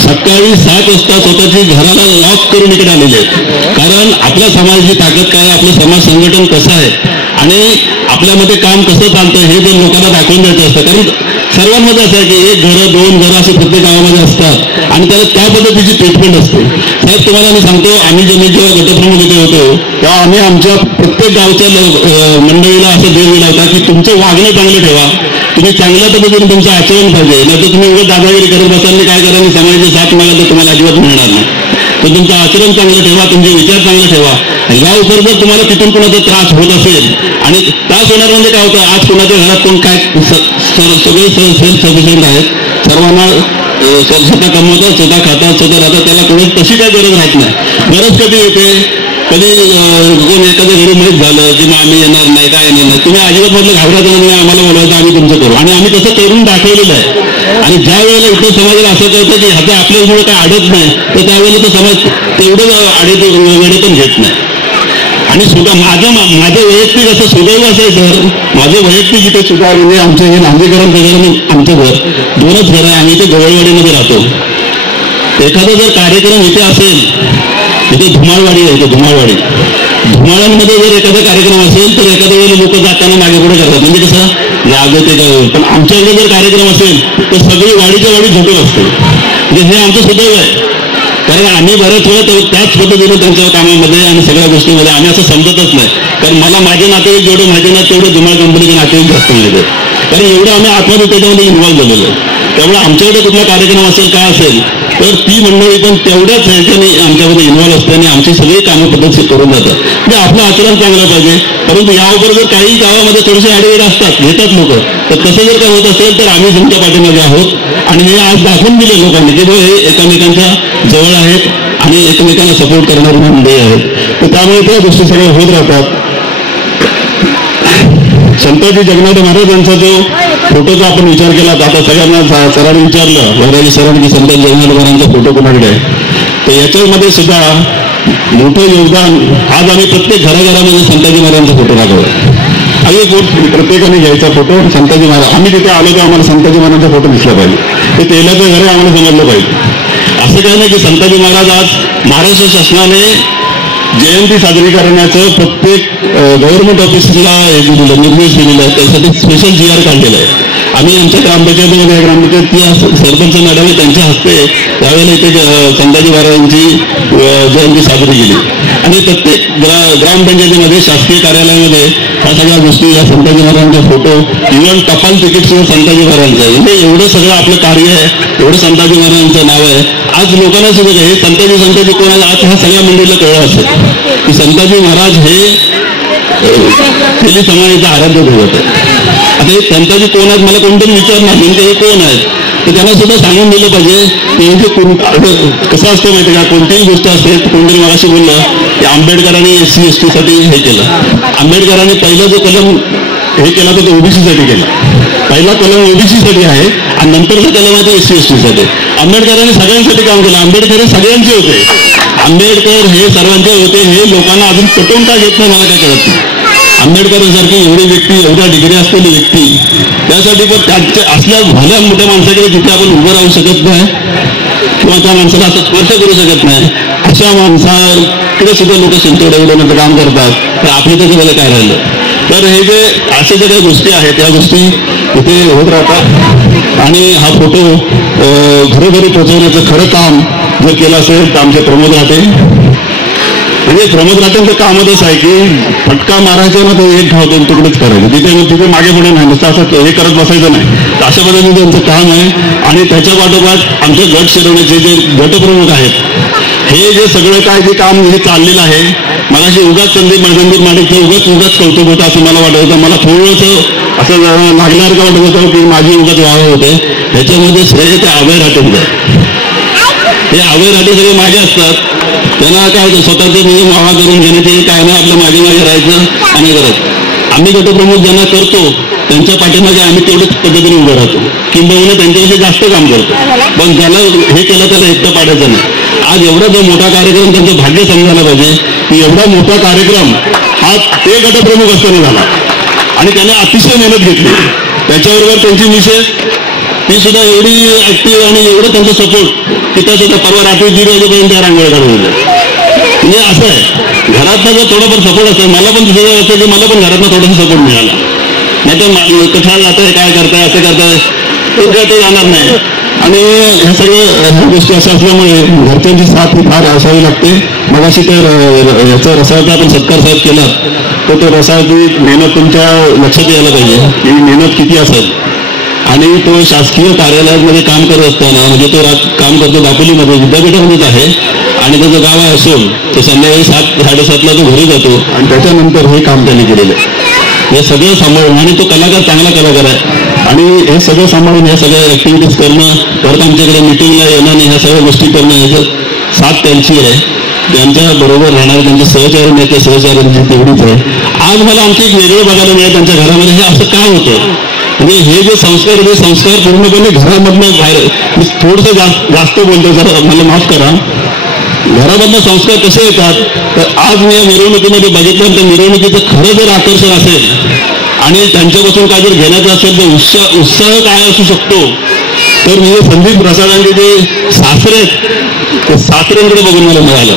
सकाळी 7 वाजता स्वतःची घराला लॉक करून इकडे आलेले आहेत. कारण आपल्या समाजाची ताकद काय, आपलं समाज संघटन कसं आहे आणि आपल्यामध्ये काम कसं चालतं हे जर लोकांना दाखवून द्यायचं असतं. कारण सर्वांमध्ये असं आहे की 1 घरं 2 घरं असे प्रत्येक गावामध्ये असतात आणि त्याला त्या पद्धतीची ट्रीटमेंट असते. साहेब तुम्हाला मी सांगतो, आम्ही जेव्हा गटप्रमुख इथे होतो तेव्हा आम्ही आमच्या प्रत्येक गावच्या मंडळीला असं देव दिला होता की तुमचं वागणं चांगलं ठेवा, तुम्ही चांगल्या पद्धतीने तुमचं आचरण पाहिजे, नाही तर तुम्ही उगाच दादागिरी करत बसाल काय करा आणि समाजाची साथ मिळाला तर तुम्हाला अजिबात मिळणार नाही. तर तुमचं आचरण चांगलं ठेवा, तुमचे विचार चांगले ठेवा. या उपर जर तुम्हाला तिथून कोणाचा त्रास होत असेल, आणि त्रास होणार म्हणजे काय होतं, आज कोणाच्या घरात कोण काय सगळे सेल्फ सफिशियंट आहेत, सर्वांना स्वतः कमवतात, स्वतः खातात, स्वतः राहतात, त्याला कोणाची तशी काही गरज राहत नाही. गरज कधी येते, कधी कोण एखाद्या घरी माहीत झालं की मग आम्ही येणार नाही, काय येणार नाही, तुम्ही अजिबात म्हटलं घाबरायचं नाही, आम्हाला बोलायचं, आम्ही तुमचं करू. आणि आम्ही तसं करून दाखवलेलं आहे. आणि ज्या वेळेला इथं समाजाला असं कळतं की ह्याचं आपल्यामुळे काय अडत नाही, तर त्यावेळेला तो समाज तेवढं वेळे पण घेत नाही. आणि सुद्धा माझं वैयक्तिक असं सुदैव असायचं, माझं वैयक्तिक इथे सुद्धा म्हणजे आमचं हे नांदेकरण सगळं आमचं घर 2च घर आहे, आम्ही इथे गवळवाडीमध्ये राहतो. एखादा जर कार्यक्रम इथे असेल, इथे धुमाळवाडी आहे, इथे धुमाळांमध्ये जर एखादा कार्यक्रम असेल तर एखाद्या वेळेला लोक जाताना मागे पुढे करतात, म्हणजे कसं जागो ते काय. पण आमच्याकडे जर कार्यक्रम असेल तर सगळी वाडीच्या वाडी झोपून असते. म्हणजे हे आमचं सुदैव आहे, कारण आम्ही बऱ्याच वेळा त्याच पद्धतीने त्यांच्या कामामध्ये आणि सगळ्या गोष्टीमध्ये आम्ही असं समजतच नाही. कारण मला माझे नातेवाईक जेवढे माहिती ना तेवढे धुमाळ कंपनीचे नातेवाईक जास्त मिळते, कारण एवढं आम्ही आतमध्ये त्याच्यामध्ये इन्व्हॉल्व्ह झालेलो आहे. त्यामुळे आमच्याकडे कुठला कार्यक्रम असेल काय असेल तर ती मंडळी पण तेवढ्याच ह्याच्याने आमच्यामध्ये इन्व्हॉल्व्ह असते आणि आमची सगळी कामं पद्धतशीर करून जातात. म्हणजे आपलं आचरण चांगलं पाहिजे. परंतु यावर जर काही गावामध्ये थोडेसे आडेवेड असतात, घेतात लोक, तर तसं जर काय होत असेल तर आम्ही तुमच्या पाठीमागे आहोत. आणि हे आज दाखवून दिले लोकांनी की हे एकमेकांच्या जवळ आहेत आणि एकमेकांना सपोर्ट करणारी मंडळी आहेत. तर त्यामुळे त्या गोष्टी सगळ्या होत राहतात. संताजी जगन्नाथ महाराजांचा जो फोटोचा आपण विचार केला, आता सगळ्यांना सरांनी विचारलं वैरागी सरांनी की संताजी जगन्नाथ महाराजांचा फोटो कोणाकडे आहे, तर याच्यामध्ये सुद्धा मोठं योगदान. आज आम्ही प्रत्येक घराघरामध्ये संताजी महाराजांचा फोटो लागवला. आम्ही प्रत्येकाने घ्यायचा फोटो संताजी महाराज. आम्ही तिथे आलो तर आम्हाला संताजी महाराजांचा फोटो दिसला पाहिजे, ते तेलाचं घर आहे आम्हाला समजलं पाहिजे. असं काय नाही की संताजी महाराज आज महाराष्ट्र शासनाने जयंती साजरी करण्याचं प्रत्येक गव्हर्नमेंट ऑफिसला निर्देश दिलेला आहे, त्यासाठी स्पेशल GR काढलेला आहे. आम्ही आमच्या ग्रामपंचायतीमध्ये ग्रामपंचायत सरपंच मॅडम त्यांच्या हस्ते त्यावेळेला इथे संताजी महाराजांची जयंती साजरी केली. आणि प्रत्येक ग्रामपंचायतीमध्ये शासकीय कार्यालयामध्ये ह्या सगळ्या गोष्टी, या संताजी महाराजांचे फोटो, इव्हन टपाल तिकीट सुद्धा संताजी महाराजांचं आहे. म्हणजे एवढं सगळं आपलं कार्य आहे, एवढं संताजी महाराजांचं नाव आहे. आज लोकांना सुद्धा हे संताजी कोण आहे, आज ह्या सगळ्या मंडळीला कळलं असेल की संताजी महाराज हे तेली समाजाचा आराध्य दैवत आहे. आता हे संताजी कोण आहेत मला कोणतरी विचारणार म्हणजे हे कोण आहेत, तर त्यांना सुद्धा सांगून दिलं पाहिजे की कसं असतं माहिती का, कोणतीही गोष्ट असते. कोणतरी मगाशी बोललं की आंबेडकरांनी SC ST साठी हे केलं. आंबेडकरांनी पहिला जो कलम हे केला तो OBC साठी केला. पहिला कलम OBC साठी आहे आणि नंतरचा कलम आहे तो SC ST साठी. आंबेडकरांनी सगळ्यांसाठी काम केलं. आंबेडकर हे सगळ्यांचे होते, आंबेडकर हे सर्वांचे होते. हे लोकांना अजून पटवून का घेत नाही मला काय कळत नाही. आंबेडकरांसारखी एवढी व्यक्ती, एवढ्या डिग्री असलेली व्यक्ती, त्यासाठी पण त्यांच्या असल्या भल्या मोठ्या माणसाकडे तिथे आपण उभं राहू शकत नाही. किंवा त्या माणसाला असं स्पर्श करू शकत नाही, अशा माणसाकडे सुद्धा लोक शिंतोडे काम करतात, तर आपल्या त्याच्यामध्ये काय राहिलं. तर हे जे अशा ज्या काही गोष्टी आहेत या गोष्टी इथे होत राहतात. आणि हा फोटो घरोघरी पोहोचवण्याचं खरं काम जर केलं असेल तर आमचे प्रमोद राहते, म्हणजे प्रमोद राहतेंचं कामच असं आहे की फटका मारायचा ना तो एक घाव दोन तुकडेच करायचं, तिथे मागे पुढे नाही, नुसतं असं हे करत बसायचं नाही. तर अशा पद्धतीने त्यांचं काम आहे. आणि त्याच्या पाठोपाठ आमचे गट शिरवण्याचे जे गटप्रमुख आहेत, हे जे सगळं काय जे काम हे चाललेलं आहे, मगाशी उगाच संदीप माडिकचं उगाच कौतुक होतं असं मला वाटत होतं. मला थोडंसं असं लागणार का वाटत होतं की माझी उगाच वाव होते. ह्याच्यामध्ये श्रेय ते अभय राठेंचं. हे अभय राठे सगळे मागे असतात, त्यांना काय स्वतःचे नियम मावा करून घेण्याचे काय नाही, आपल्या मागे राहायचं आणि करत. आम्ही गटप्रमुख ज्यांना करतो त्यांच्या पाठीमागे आम्ही तेवढ्याच पद्धतीने उभं राहतो, किंबहुना त्यांच्यापेक्षा जास्त काम करतो. पण ज्याला हे केलं त्याला एकटं पाडायचं नाही. आज एवढा जो मोठा कार्यक्रम त्यांचं भाग्य समजायला पाहिजे की एवढा मोठा कार्यक्रम हा ते गटप्रमुख असताना झाला आणि त्याने अतिशय मेहनत घेतली. त्याच्याबरोबर त्यांची मिसेस ती सुद्धा एवढी ऍक्टिव्ह आणि एवढं त्यांचा सपोर्ट की त्या सुद्धा परवा रात्री 1:30 वाजेपर्यंत त्या रांगोळ्या काढून दिल्या. म्हणजे असं आहे, घरातला जर थोडाफार सपोर्ट असेल, मला पण तुझं असं की मला पण घरातला थोडासा सपोर्ट मिळाला, नाही तर कशाला जाताय काय करताय असं करताय ते जाणार नाही. आणि ह्या सगळ्या गोष्टी अशा असल्यामुळे घरच्यांची साथ ही फार असावी लागते. मग अशी तर याचा रसाळचा आपण सत्कार साहेब केला तर तो रसाळची मेहनत तुमच्या लक्षात यायला पाहिजे की मेहनत किती असेल. आणि तो शासकीय कार्यालयामध्ये काम करत असताना, म्हणजे तो काम करतो दापोलीमध्ये विद्यापीठामध्येच आहे आणि त्याचं गाव आहे असोल, तर संध्याकाळी 7-7:30ला तो घरी जातो आणि त्याच्यानंतर हे काम त्याने केलेलं आहे. हे सगळं सांभाळून, आणि तो कलाकार चांगला कलाकार आहे, आणि हे सगळं सांभाळून ह्या सगळ्या ऍक्टिव्हिटीज करणं, परत आमच्याकडे मिटिंगला येणं आणि ह्या सगळ्या गोष्टी करणं, ह्याचं साथ त्यांची आहे. त्यांच्या बरोबर राहणारे त्यांचे सहचारी नाही, त्या सहचार्यांची तेवढीच आहे. आज मला आमची एक वेगळं बघायला मिळेल त्यांच्या घरामध्ये. हे असं काय होतं, म्हणजे हे जे संस्कार पूर्णपणे घरामधनं बाहेर, मी थोडंसं जास्त बोलतो, जरा मला माफ करा. घरामधनं संस्कार कसे येतात, तर आज मी या मिरवणुकीमध्ये बघितलं तर मिरवणुकीचं खरं जर आकर्षण असेल आणि त्यांच्यापासून काय जर घेण्याचं असेल तर उत्साह काय असू शकतो, तर मी संदीप प्रसादांचे जे सासरे आहेत ते सासऱ्यांकडे बघून मला मिळालं.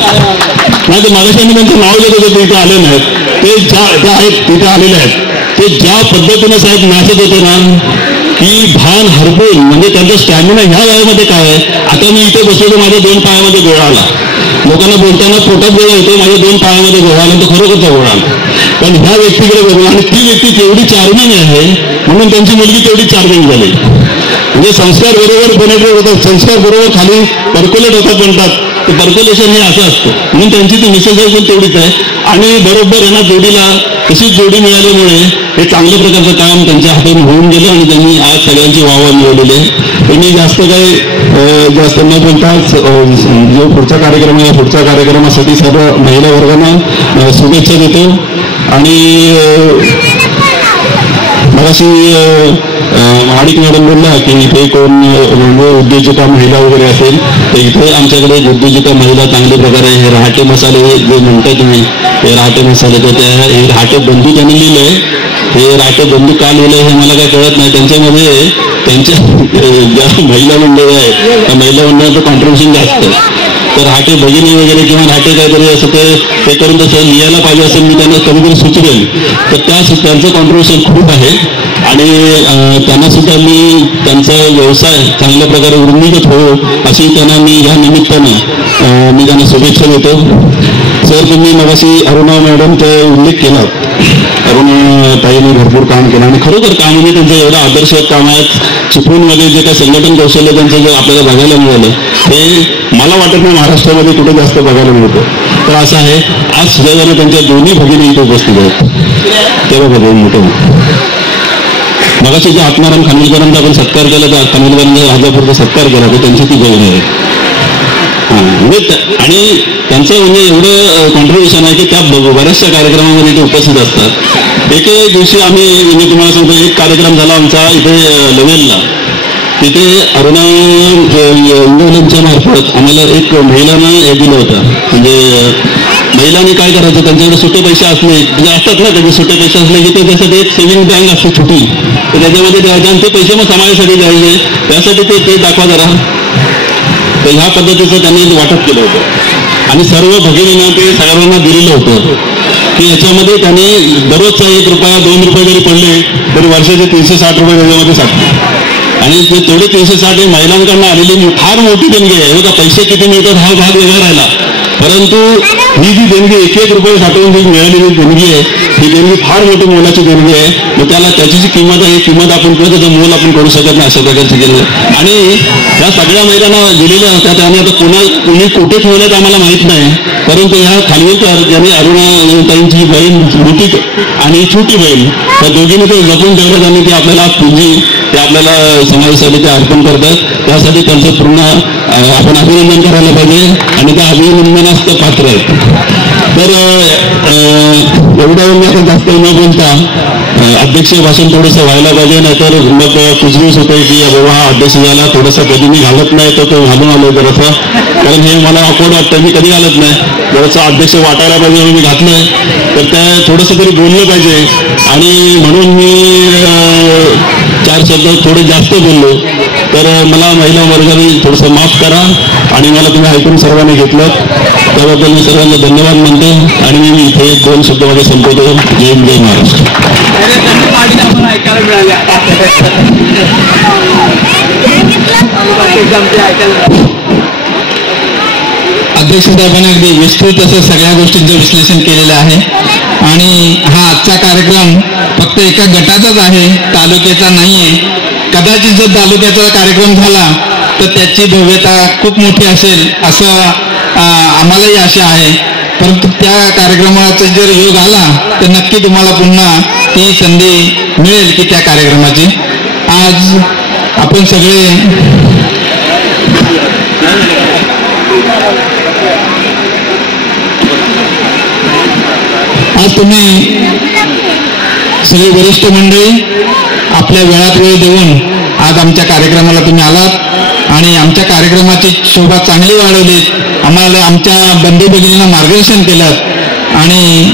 नाही तर महाराष्ट्रांनी त्यांचं नाव घेत होतं ते इथे आले नाहीत, ते ज्या आहेत तिथे आलेले आहेत, ते ज्या पद्धतीने साहेब नाचत होते ना की भान हरपून, म्हणजे त्यांचा स्टॅमिना ह्या वयामध्ये काय आहे. आता मी इथे बसलो तर माझ्या 2 पायामध्ये गोळा आला, लोकांना बोलताना पोटात गोळा होतो, माझ्या 2 पायामध्ये गोळा आला, तर खरोखरचा गोळा आला. पण ह्या व्यक्तीकडे बघून, आणि ती व्यक्ती तेवढी चार्मिंग आहे म्हणून त्यांची मुलगी तेवढी चार्मिंग झाली. म्हणजे संस्कार बरोबर पेनेट्रेट होतात, संस्कार बरोबर खाली पर्क्युलेट होतात म्हणतात, ते पर्क्युलेशन हे असं असतं. म्हणून त्यांची ती मिसेस पण तेवढीच आहे, आणि बरोबर यांना जोडीला तशीच जोडी मिळाल्यामुळे हे चांगल्या प्रकारचं काम त्यांच्या हातून होऊन गेलं आणि त्यांनी आज सगळ्यांची वाहवा मिळवलेली आहे. त्यांनी जास्त न बोलताच जो पुढचा कार्यक्रम आहे, पुढच्या कार्यक्रमासाठी सर्व महिला वर्गांना शुभेच्छा देतो. आणि मगाशी माडिक मॅडम बोलला की इथे कोण म्हणजे उद्योजिका महिला वगैरे असेल, तर इथे आमच्याकडे उद्योजिका महिला चांगल्या प्रकारे हे रहाटे मसाले जे म्हणतात तुम्ही, हे रहाटे मसाले, तर त्या हे रहाटे बंधू त्यांनी लिहिलंय. हे रहाटे बंधू का लिहिलंय हे मला काय कळत नाही. त्यांच्यामध्ये त्यांच्या ज्या महिला मंडळ आहे त्या महिला मंडळाचं कॉन्ट्रीब्युशन जास्त, तर रहाटे भगिनी वगैरे किंवा रहाटे काहीतरी असं ते करून तसं लिहायला पाहिजे असं मी त्यांना कधीतरी सुचवेल. तर त्यांचं कॉन्ट्रीब्युशन खूप आहे आणि त्यांना सुद्धा मी त्यांचा व्यवसाय चांगल्या प्रकारे वृद्धिंगत हो अशी त्यांना मी ह्या निमित्तानं मी त्यांना शुभेच्छा देतो. सर, तुम्ही मगाशी अरुणा मॅडमचा उल्लेख केला. अरुणा ताईने भरपूर काम केलं आणि खरोखर काम म्हणजे त्यांचं एवढं आदर्श काम आहे. चिपळूणमध्ये जे काही संघटन कौशल्य त्यांचं जे आपल्याला बघायला मिळालं ते मला वाटत नाही महाराष्ट्रामध्ये कुठे जास्त बघायला मिळतं. तर असं आहे, आज सुदैवाने त्यांच्या दोन्ही भगिनी इथे उपस्थित आहेत. तेव्हा बघा मोठं मगाशी जे आत्माराम खानविलकरांचा आपण सत्कार केला, त्या खानविलकरांचा राजापूरचा सत्कार केला, तर त्यांची ती गौरव आहे. म्हणजे आणि त्यांचं म्हणजे एवढं कॉन्ट्रीब्युशन आहे की त्या बऱ्याचशा कार्यक्रमामध्ये ते उपस्थित असतात. एक दिवशी आम्ही म्हणजे तुम्हाला सांगतो, एक कार्यक्रम झाला आमचा इथे लेव्हलला. तिथे अरुणा इंग्लंडच्या मार्फत आम्हाला एक महिलांना हे दिलं होतं. म्हणजे महिलांनी काय करायचं, त्यांच्याकडे सुटे पैसे असले म्हणजे असतात ना, त्याचे सुटे पैसे असले की ते त्यासाठी एक सेव्हिंग बँक असते छोटी, तर त्याच्यामध्ये द्यायचे आणि ते पैसे मग समाजासाठी द्यायचे. त्यासाठी ते दाखवा जरा. तर ह्या पद्धतीचं त्यांनी वाटप केलं होतं आणि सर्व भगिनींना ते सर्वांना दिलेलं होतं की याच्यामध्ये त्यांनी दररोजचा 1 रुपया 2 रुपये जरी पडले तरी वर्षाचे 360 रुपये त्याच्यामध्ये साठले आणि ते तेवढे 360 महिलांकडून आलेली फार मोठी देणगी आहे. बघा पैसे किती मिळतात हा भाग वेगळा राहिला, परंतु ही जी देणगी 1-1 रुपये साठवून जी मिळालेली देणगी आहे ही देणगी फार मोठी मोलाची देणगी आहे. मग त्याला त्याची जी किंमत आहे ही किंमत आपण किंवा त्याचं मोल आपण करू शकत नाही अशा प्रकारची केलं आणि ह्या सगळ्या महिलांना दिलेल्या होत्या. त्याने आता कुणी कुठे ठेवल्यात आम्हाला माहीत नाही, परंतु ह्या खानविलकर ज्यांनी अरुणाताईंची बहीण मोठी आणि छोटी बहीण त्या दोघींनी ते जपून ठेवल्यात आणि ते आपल्याला पुंजी ते आपल्याला समाजासाठी ते अर्पण करतात. त्यासाठी त्यांचं पूर्ण आपण अभिनंदन करायला पाहिजे आणि त्या अभिनंदनास ते पात्र आहेत. तर एवढ्या वेळ मी आता जास्त न बोलता अध्यक्ष भाषण थोडंसं व्हायला पाहिजे, नाहीतर मग कुजबूज होते की बाबा हा अध्यक्ष झाला थोडंसं कधी मी घालत नाही तर तो घालून आलो जरासं, कारण हे मला ऑकवर्ड वाटतं मी कधी घालत नाही. जरासं अध्यक्ष वाटायला पाहिजे म्हणून मी घातलंय तर त्या थोडंसं तरी बोललं पाहिजे आणि म्हणून मी 4 शब्द थोडे जास्त बोललो तर मला महिला वर्गाने थोडंसं माफ करा आणि मला तुम्ही ऐकून सर्वांनी घेतलं त्याबद्दल मी सर्वांना धन्यवाद म्हणतो आणि मी इथे 2 शब्दामध्ये संपवतो. जय जय महाराष्ट्र. अध्यक्ष साहेबांनी अगदी विस्तृत असं सगळ्या गोष्टींचं विश्लेषण केलेलं आहे आणि हा आजचा कार्यक्रम फक्त एका गटाचाच आहे, तालुक्याचा नाही आहे. कदाचित जर तालुक्याचा कार्यक्रम झाला तर त्याची भव्यता खूप मोठी असेल असं आम्हालाही आशा आहे, परंतु त्या कार्यक्रमाचा जर योग आला तर नक्की तुम्हाला पुन्हा ती संधी मिळेल की त्या कार्यक्रमाची. आज आपण सगळे आज तुम्ही सगळे वरिष्ठ मंडळी आपल्या वेळात वेळ देऊन आज आमच्या कार्यक्रमाला तुम्ही आलात आणि आमच्या कार्यक्रमाची शोभा चांगली वाढवली, आम्हाला आमच्या बंधू भगिनींना मार्गदर्शन केलं आणि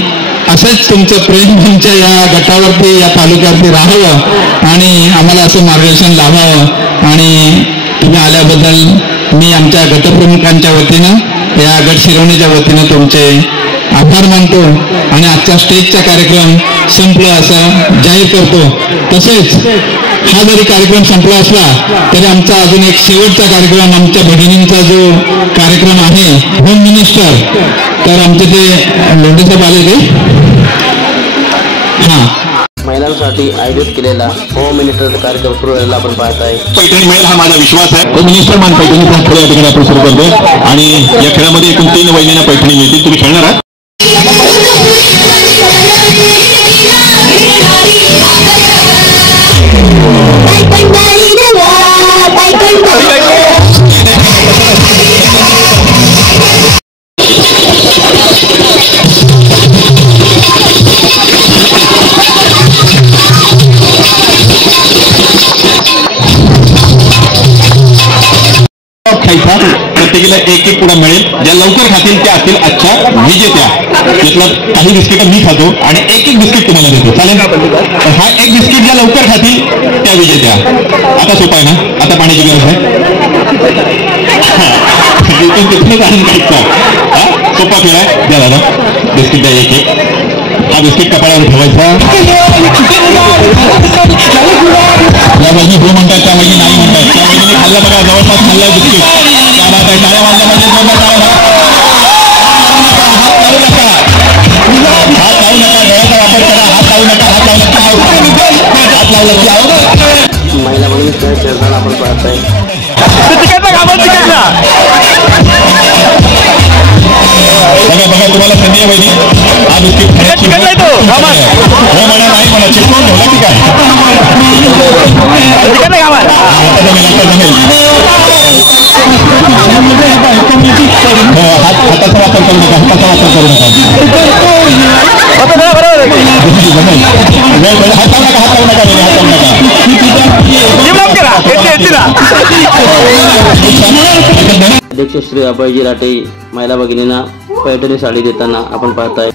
असंच तुमचं प्रेम आमच्या या गटावरती या तालुक्यावरती राहावं आणि आम्हाला असं मार्गदर्शन लाभावं आणि तुम्ही आल्याबद्दल मी आमच्या गटप्रमुखांच्या वतीनं या गट शिरवणीच्या वतीनं तुमचे आभार मानतो आणि आजचा स्टेजचा कार्यक्रम संपला असं जाहीर करतो. तसेच हा जरी कार्यक्रम संपला असला तरी आमचा अजून एक शेवटचा कार्यक्रम आमच्या भगिनींचा जो कार्यक्रम आहे होम मिनिस्टर, तर आमचे ते लोंढे साहेब आले ते महिलांसाठी आयोजित केलेला होम मिनिस्टरचा कार्यक्रम सुरू झालेला आपण पाहत आहे. पैठणी मिळेल हा माझा विश्वास आहे. होम मिनिस्टर मान पैठणीचा खेळ या ठिकाणी आपण सुरू करतो आणि या खेळामध्ये एकूण 3 वहिनींना पैठणी मिळतील. तुम्ही खेळणार आहात? खायचा प्रत्येकीला 1-1 पुडा मिळेल. ज्या लवकर खातील त्या असतील आजच्या विजेत्या. यातलं काही बिस्किट मी खातो आणि 1-1 बिस्किट तुम्हाला देतो, चालेल? हा 1 बिस्किट ज्या लवकर खातील त्या विजेत्या. आता सोपा आहे ना, आता पाण्याची गरज आहे. तिथून आणून खायचा हा सोपा खेळ आहे. द्या दादा बिस्किट द्या 1-1. हा बिस्किट कपाळावर ठेवायचा. या बाजू हो म्हणतात त्या बाजू नाही म्हणतात. त्या बाजूने खाल्ला बघा, जवळपास खाल्ला बिस्किट. त्या बात आहे. टाळ्या वाजल्या म्हणजे हात लावू नका, डोळ्याचा वापर करा. हात लावू नका, हात लावला की महिला म्हणून खेळ खेळताना आपण पाहत आहे. बघा बघा तुम्हाला संधी आहे वहिनी. हा बिस्किट खायची हो म्हणा नाही म्हणा चिपकून ठेवला की काय? हाताचा वापर करू नका, हाताचा वापर करू नका. हात लावू नका, हात लावू नका, अध्यक्ष श्री अभयजी राठे महिला भगिनींना पैठणी साडी देताना आपण पाहत आहे.